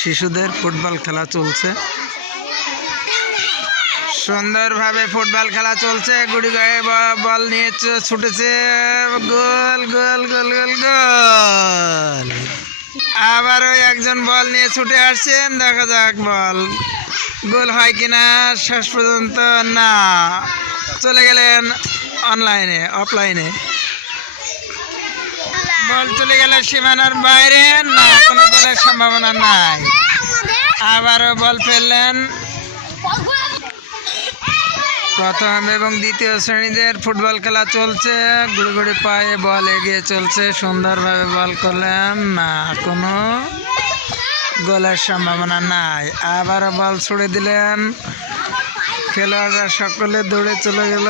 শিশুদের ফুটবল খেলা চলছে, সুন্দরভাবে ফুটবল খেলা চলছে। গুড়ি গায়ে বল নিয়ে ছুটেছে, গোল গোল গোল গোল গোল। আবারও একজন বল নিয়ে ছুটে আসছেন, দেখা যাক বল গোল হয় কিনা। শেষ পর্যন্ত না, চলে গেলেন অনলাইনে, অফলাইনে। বল চলে গেল সীমানার বাইরে, না কোনো গোলের সম্ভাবনা নাই। আবারও বল ফেললেন। প্রথম এবং দ্বিতীয় শ্রেণীদের ফুটবল খেলা চলছে। গুড়ি গুড়ি পায়ে বল এগিয়ে চলছে, সুন্দরভাবে বল করলেন, না কোনো গোলের সম্ভাবনা নাই। আবারও বল ছুড়ে দিলেন, খেলোয়াড়রা সকলে দৌড়ে চলে গেল।